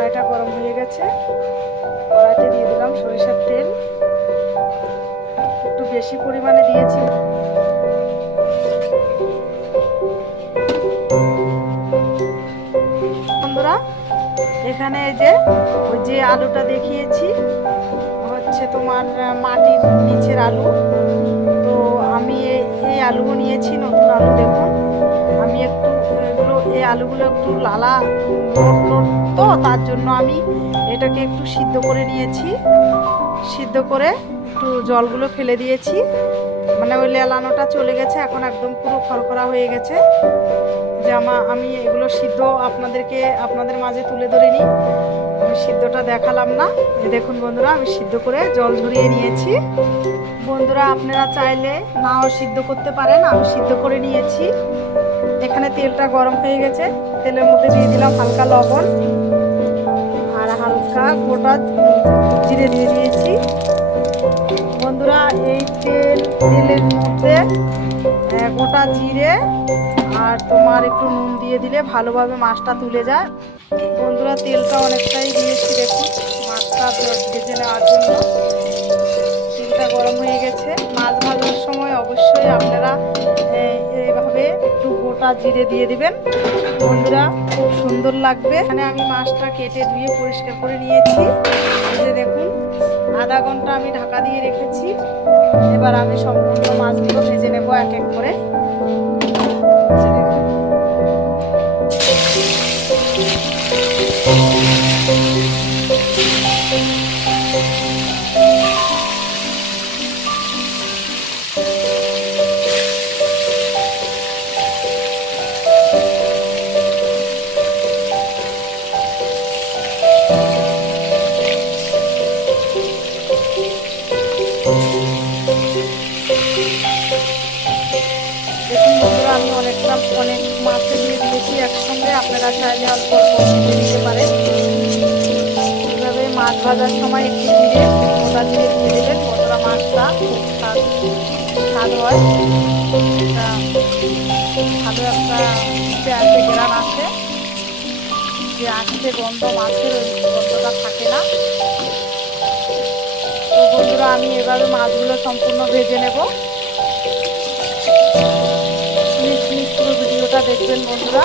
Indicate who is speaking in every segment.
Speaker 1: কড়াইটা গরম হয়ে গেছে। কড়াইতে দিয়ে দিলাম সরিষার তেল। একটু বেশি পরিমাণে দিয়েছি। এখানে এই যে, ওই যে আলুটা দেখিয়েছি, হচ্ছে তোমার মাটির নিচের আলু। তো আমি এই আলুও নিয়েছি, নতুন আলু দেখুন আমি একটু এই আলুগুলো একটু লালা তো তার জন্য আমি এটাকে একটু সিদ্ধ করে নিয়েছি। সিদ্ধ করে একটু জলগুলো ফেলে দিয়েছি। মানে ওই লেলানোটা চলে গেছে, এখন একদম পুরো খরখরা হয়ে গেছে। জামা আমি এগুলো সিদ্ধ আপনাদেরকে, আপনাদের মাঝে তুলে ধরে নিই। আমি সিদ্ধটা দেখালাম না। দেখুন বন্ধুরা, আমি সিদ্ধ করে জল ঝরিয়ে নিয়েছি। বন্ধুরা, আপনারা চাইলে নাও সিদ্ধ করতে পারেন। আমি সিদ্ধ করে নিয়েছি। এখানে তেলটা গরম হয়ে গেছে। তেলের মধ্যে দিয়ে দিলাম হালকা লবণ আর হালকা গোটা জিরে দিয়ে দিয়েছি। বন্ধুরা, এই তেল, তেলের মধ্যে গোটা জিরে আর তোমার একটু নুন দিয়ে দিলে ভালোভাবে মাছটা তুলে যায়। বন্ধুরা, তেলটা অনেকটাই দিয়েছি, দেখুন, মাছটা ভেজে নেওয়ার জন্য। তেলটা গরম হয়ে গেছে। মাছ ভাজার সময় অবশ্যই আপনারা এইভাবে একটু গোটা জিরে দিয়ে দিবেন। বন্ধুরা, খুব সুন্দর লাগবে। এখানে আমি মাছটা কেটে ধুয়ে পরিষ্কার করে নিয়েছি। যে দেখুন, আধা ঘণ্টা আমি ঢাকা দিয়ে রেখেছি। এবার আমি সম্পূর্ণ মাছগুলো ভেজে নেব এক এক করে। চাইলে অল্প অল্প দিয়ে দিতে পারেন এইভাবে মাছ ভাজার সময় একটু জিরে ওটা দিয়ে দিয়ে দেবেন। বন্ধুরা মাছটা খুব স্বাদ হয়। এটা ভালো একটা আসে গ্রান আসে। যে আসছে গন্ধ মাছের ওই গন্ধটা থাকে না। তো বন্ধুরা, আমি এভাবে মাছগুলো সম্পূর্ণ ভেজে নেব। পুরো ভিডিওটা দেখবেন বন্ধুরা।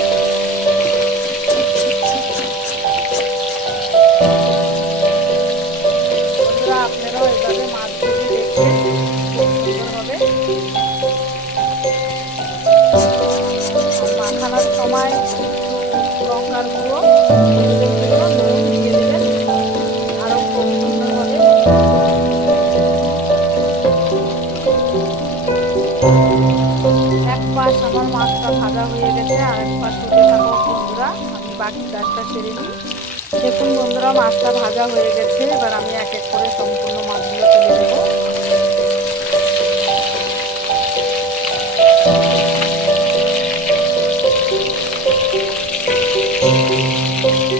Speaker 1: লঙ্কার গুঁড়ো হলুদের মাছটা ভাজা হয়ে গেছে, আর এক বাকি কাজটা সেরে নিই। বন্ধুরা, মাছটা ভাজা হয়ে গেছে, এবার আমি এক এক করে সম্পূর্ণ মাছগুলো দেখুন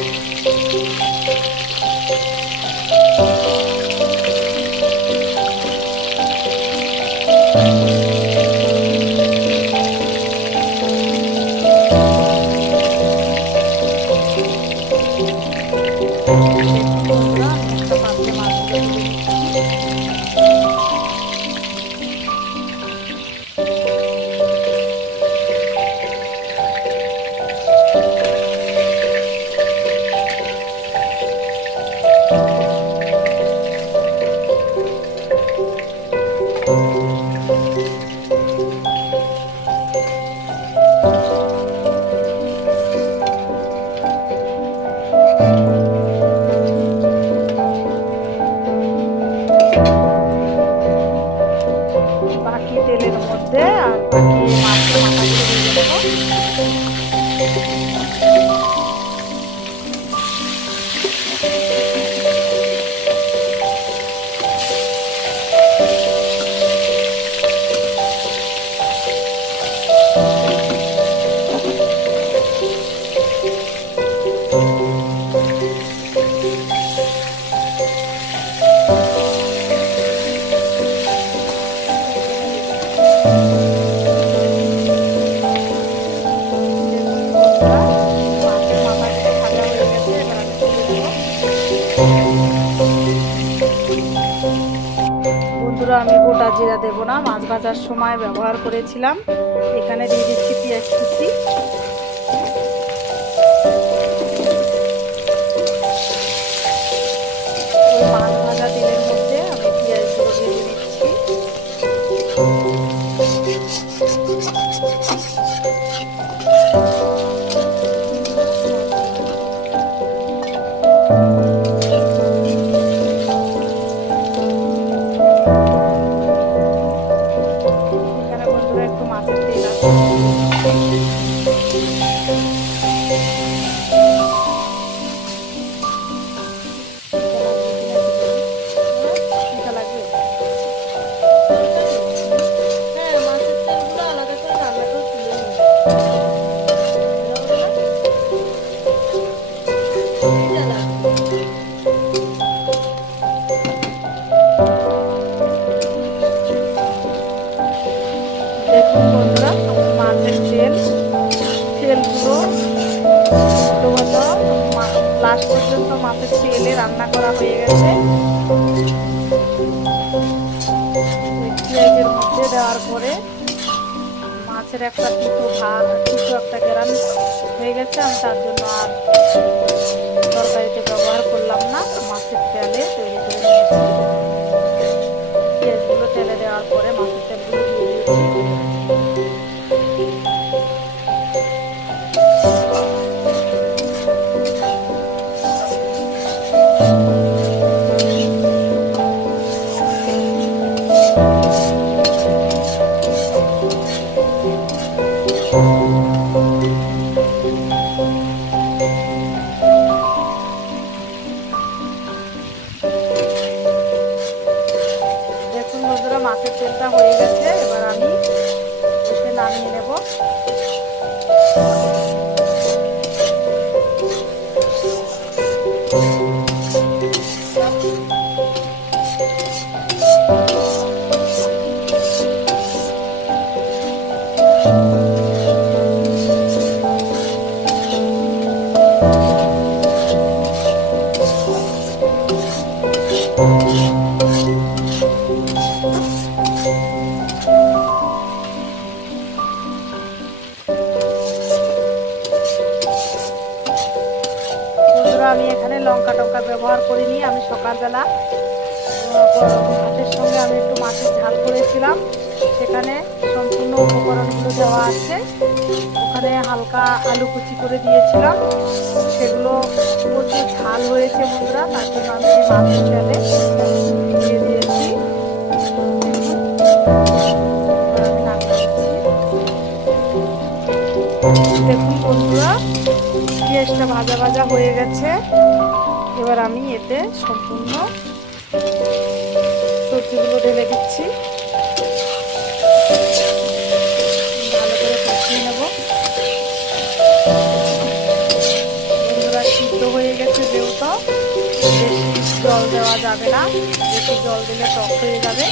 Speaker 1: জিরা দেব না, মাছ ভাজার সময় ব্যবহার করেছিলাম। এখানে দিয়ে দিচ্ছি পেঁয়াজ কুচি। মাছ ভাজা আমি নিচ্ছি এখানে দেখুন মাছের তেল তেলগুলো লাস্ট পর্যন্ত মাছের তেলে রান্না করা হয়ে গেছে পেঁয়াজের মধ্যে দেওয়ার পরে মাছের একটা তিতো ভাত তিতো একটা গ্রান হয়ে গেছে, আমি তার জন্য আর হয়ে গেছে এবার আমি এসে নামিয়ে নেব। ব্যবহার করিনি আমি সকালবেলা ভাতের সঙ্গে আমি একটু মাছের ঝাল করেছিলাম। সেখানে সম্পূর্ণ উপকরণগুলো দেওয়া আছে। ওখানে হালকা আলু কুচি করে দিয়েছিলাম। সেগুলো প্রচুর ঝাল হয়েছে বন্ধুরা, তার জন্য আমি এই মাছের ঝালে দিয়ে দিয়েছি। দেখুন বন্ধুরা, পেঁয়াজটা ভাজা ভাজা হয়ে গেছে। এবার আমি এতে সম্পূর্ণ সবজিগুলো ঢেলে দিচ্ছি। ভালো করে কষিয়ে নেব। বন্ধুরা, সিদ্ধ হয়ে গেছে যেহেতু জল দেওয়া যাবে না। বেশি জল দিলে টক হয়ে যাবে।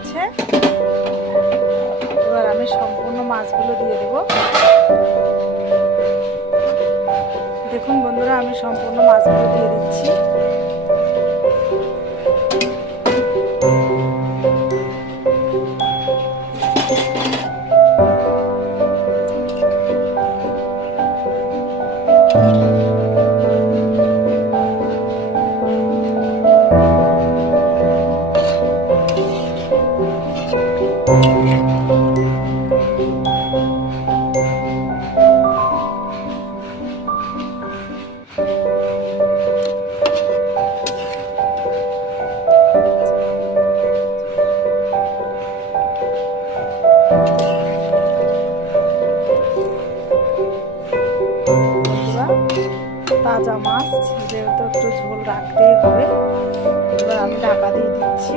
Speaker 1: গেছে। এবার আমি সম্পূর্ণ মাছগুলো দিয়ে দেব। দেখুন বন্ধুরা আমি সম্পূর্ণ মাছগুলো দিয়ে দিচ্ছি। রাখতেই হবে। এবার আমি ঢাকা দিয়ে দিচ্ছি।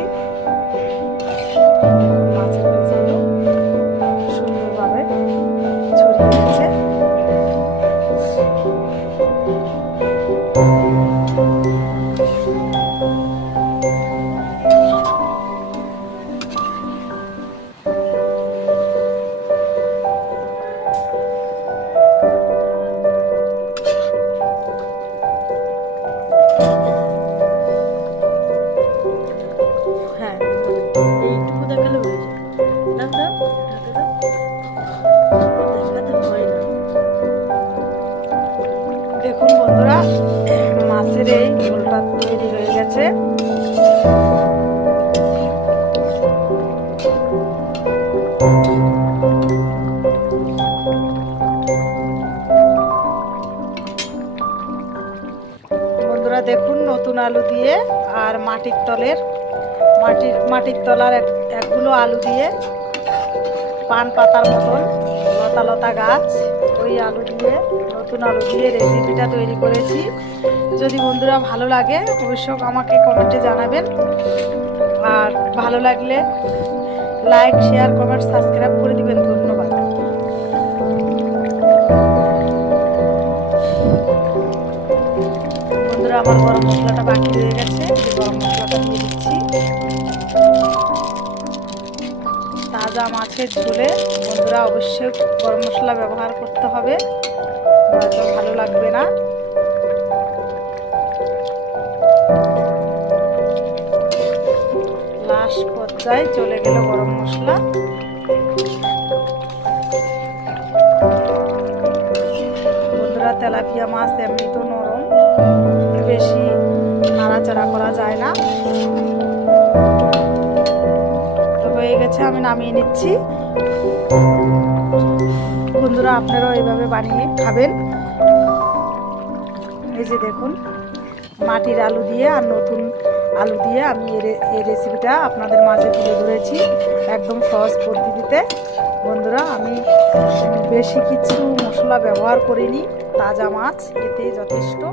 Speaker 1: আলু দিয়ে আর মাটির তলের, মাটির মাটির তলার এক, একগুলো আলু দিয়ে পান পাতার মতন লতা লতা গাছ, ওই আলু দিয়ে, নতুন আলু দিয়ে রেসিপিটা তৈরি করেছি। যদি বন্ধুরা ভালো লাগে, অবশ্যই আমাকে কমেন্টে জানাবেন। আর ভালো লাগলে লাইক, শেয়ার, কমেন্ট, সাবস্ক্রাইব করে দিবেন আমার গরম মশলাটা বাকি রয়ে গেছে। গরম মশলাটা দিয়ে দিচ্ছি। তাজা মাছের ঝোলে বন্ধুরা অবশ্যই গরম মশলা ব্যবহার করতে হবে। নয়তো ভালো লাগবে না। লাস্ট পর্যায়ে চলে গেল গরম মশলা। তেলাপিয়া মাছ এমনি তো নাড়াচাড়া করা যায় না। তো হয়ে গেছে, আমি নামিয়ে নিচ্ছি। বন্ধুরা, আপনারাও এইভাবে বানিয়ে খাবেন। এই যে দেখুন, মাটির আলু দিয়ে আর নতুন আলু দিয়ে আমি এই রেসিপিটা আপনাদের মাঝে তুলে ধরেছি একদম সহজ পদ্ধতিতে। বন্ধুরা, আমি বেশি কিছু মশলা ব্যবহার করিনি, তাজা মাছ এতেই যথেষ্ট।